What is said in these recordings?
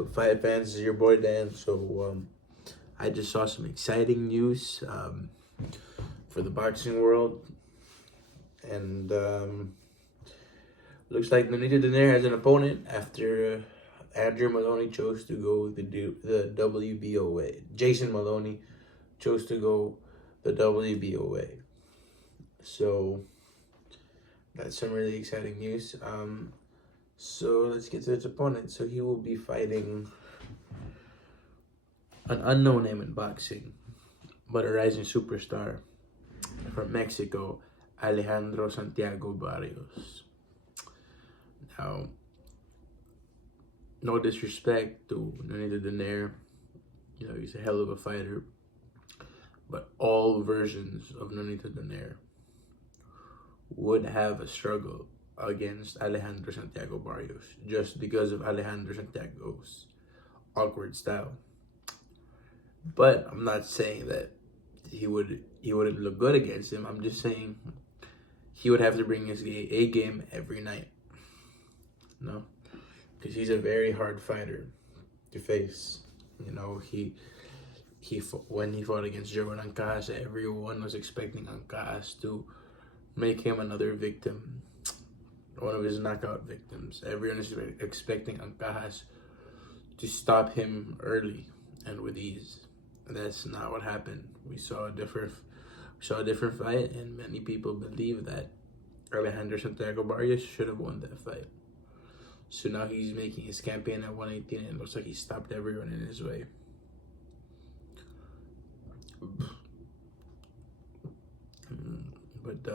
So, fight fans, this is your boy Dan. So, I just saw some exciting news for the boxing world, and looks like Nonito Donaire has an opponent after Andrew Maloney chose to go the WBO way. Jason Maloney chose to go the WBO way. So that's some really exciting news. So let's get to its opponent. So he will be fighting an unknown name in boxing, but a rising superstar from Mexico, Alejandro Santiago Barrios. Now, no disrespect to Nonito Donaire, he's a hell of a fighter, but all versions of Nonito Donaire would have a struggle against Alejandro Santiago Barrios just because of Alejandro Santiago's awkward style. But I'm not saying that he wouldn't look good against him. I'm just saying he would have to bring his A game every night. No, because he's a very hard fighter to face. When he fought against Joe Ancas, everyone was expecting Ancas to make him another victim, one of his knockout victims. Everyone is expecting Ancas to stop him early and with ease. That's not what happened. We saw a different fight, and many people believe that Alejandro Santiago Barrios should have won that fight. So now he's making his campaign at 118, and it looks like he stopped everyone in his way. But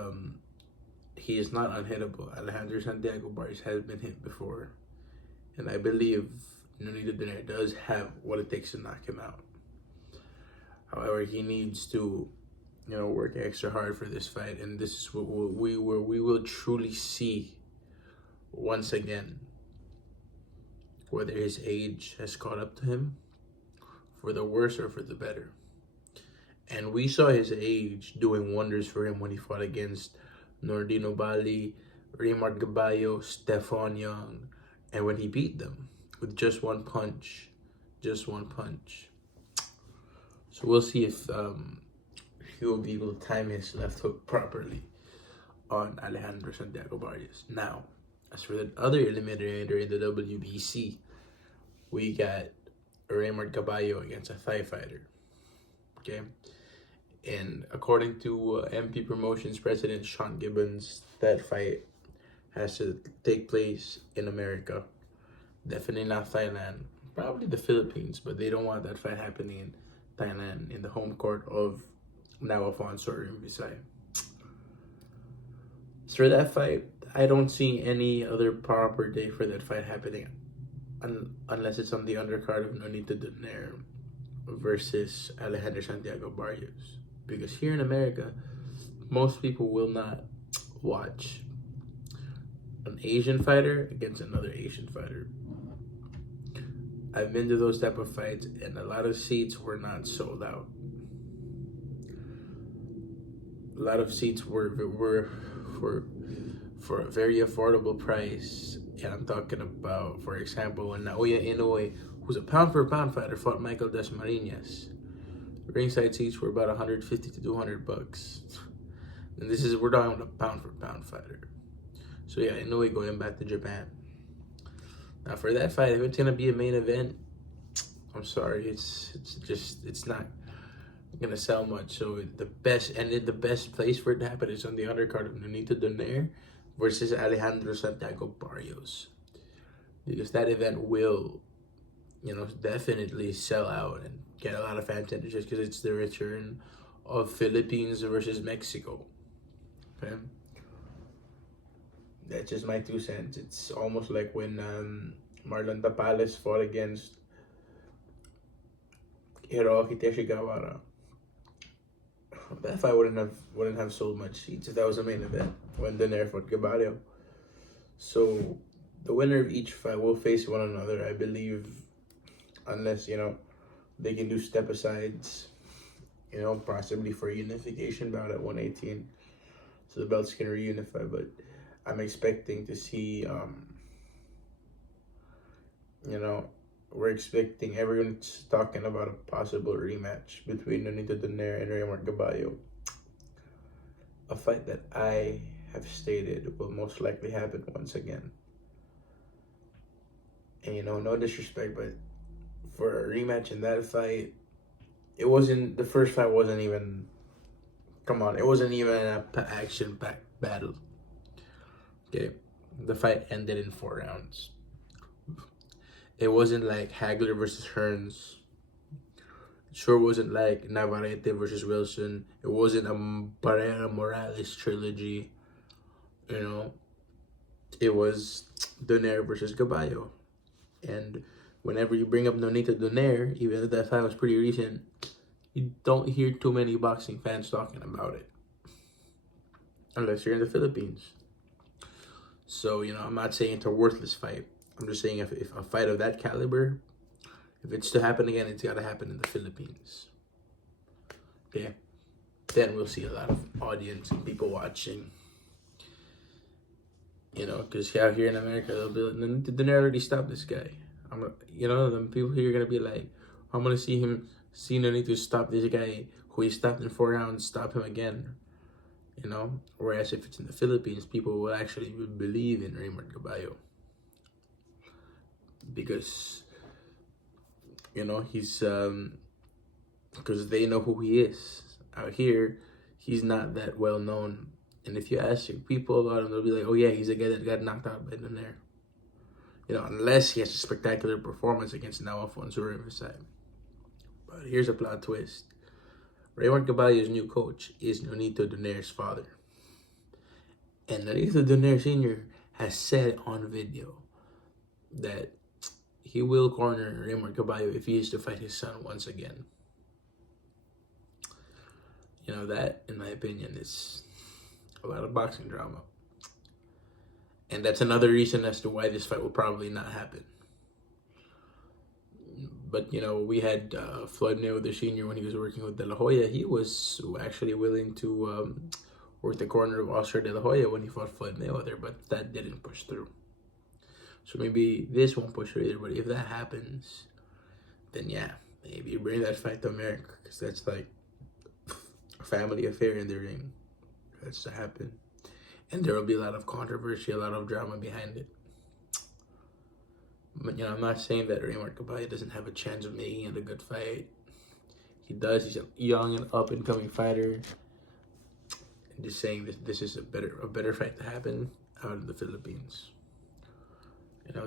he is not unhittable. Alejandro Santiago Barrios has been hit before, and I believe Nonito Donaire does have what it takes to knock him out. However, he needs to, work extra hard for this fight, and this is what we will truly see once again whether his age has caught up to him, for the worse or for the better. And we saw his age doing wonders for him when he fought against Nordino Bali, Raymond Gaballo, Stefan Young, and when he beat them with just one punch. So we'll see if he will be able to time his left hook properly on Alejandro Santiago Barrios. Now, as for the other eliminator in the WBC, we got Raymond Gaballo against a Thai fighter. Okay? And according to MP Promotions President Sean Gibbons, that fight has to take place in America. Definitely not Thailand. Probably the Philippines, but they don't want that fight happening in Thailand, in the home court of now Afonso Visay. So for that fight, I don't see any other proper day for that fight happening unless it's on the undercard of Nonito Donaire versus Alejandro Santiago Barrios. Because here in America, most people will not watch an Asian fighter against another Asian fighter. I've been to those type of fights, and a lot of seats were not sold out. A lot of seats were for a very affordable price. And I'm talking about, for example, when Naoya Inoue, who's a pound-for-pound fighter, fought Michael Desmariñas. Ringside seats were about $150 to $200. And we're talking about a pound-for-pound fighter. So yeah, Inoue going back to Japan. Now for that fight, if it's gonna be a main event, I'm sorry, it's not gonna sell much. So the best place for it to happen is on the undercard of Nonito Donaire versus Alejandro Santiago Barrios, because that event will, definitely sell out and get a lot of fans interest because it's the return of Philippines versus Mexico. Okay, that's just my 2 cents. It's almost like when Marlon Tapales fought against Hiroki Teshigawara. That fight wouldn't have sold much seats if that was the main event when Donaire fought Gaballo. So the winner of each fight will face one another, I believe, unless they can do step asides, possibly for a unification bout at 118, so the belts can reunify. But I'm expecting to see we're expecting, everyone's talking about a possible rematch between Nonito Donaire and Raymond Caballo. A fight that I have stated will most likely happen once again. And no disrespect, but for a rematch in that fight, the first fight wasn't even, come on, it wasn't even an action-packed battle. Okay, the fight ended in 4 rounds. It wasn't like Hagler versus Hearns. It sure wasn't like Navarrete versus Wilson. It wasn't a Barrera Morales trilogy. It was Donaire versus Caballo. And whenever you bring up Nonito Donaire, even though that fight was pretty recent, you don't hear too many boxing fans talking about it. Unless you're in the Philippines. So, I'm not saying it's a worthless fight. I'm just saying if a fight of that caliber, if it's to happen again, it's got to happen in the Philippines. Okay? Then we'll see a lot of audience and people watching. Because out here in America, they'll be like, did they already stop this guy? The people here are going to be like, I'm going to see Nonito stop this guy who he stopped in 4 rounds, stop him again. Whereas if it's in the Philippines, people will actually believe in Raymond Caballo. Because, he's, because they know who he is. Out here, he's not that well known. And if you ask people about him, they'll be like, oh yeah, he's a guy that got knocked out by Donaire. Unless he has a spectacular performance against Alfonso Riverside. But here's a plot twist. Raymond Caballo's new coach is Nonito Donaire's father. And Nonito Donaire Sr. has said on video that he will corner Raymond Caballo if he is to fight his son once again. That, in my opinion, is a lot of boxing drama. And that's another reason as to why this fight will probably not happen. But, we had Floyd Mayweather Sr. when he was working with De La Hoya. He was actually willing to work the corner of Oscar De La Hoya when he fought Floyd Mayweather, but that didn't push through. So maybe this won't push through either, but if that happens, then yeah, maybe you bring that fight to America, because that's like a family affair in the ring. That's to happen. And there will be a lot of controversy, a lot of drama behind it. But, I'm not saying that Raymond Caballo doesn't have a chance of making it a good fight. He does. He's a young and up-and-coming fighter. I'm just saying this is a better fight to happen out in the Philippines.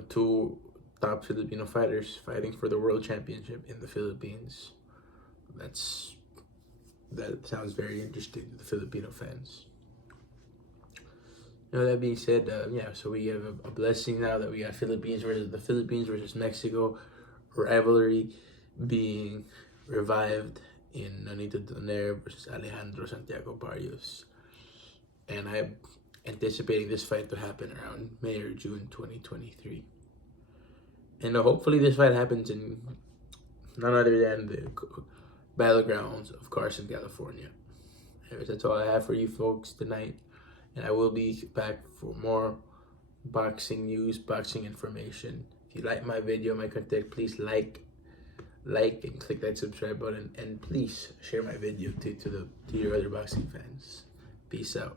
2 top Filipino fighters fighting for the world championship in the Philippines. That sounds very interesting to the Filipino fans. That being said, so we have a blessing now that we got Philippines versus Mexico rivalry being revived in Nonito Donaire versus Alejandro Santiago Barrios. And I'm anticipating this fight to happen around May or June 2023. And hopefully this fight happens in none other than the battlegrounds of Carson, California. Anyways, that's all I have for you folks tonight. And I will be back for more boxing news, boxing information. If you like my video, my content, please like and click that subscribe button. And please share my video to your other boxing fans. Peace out.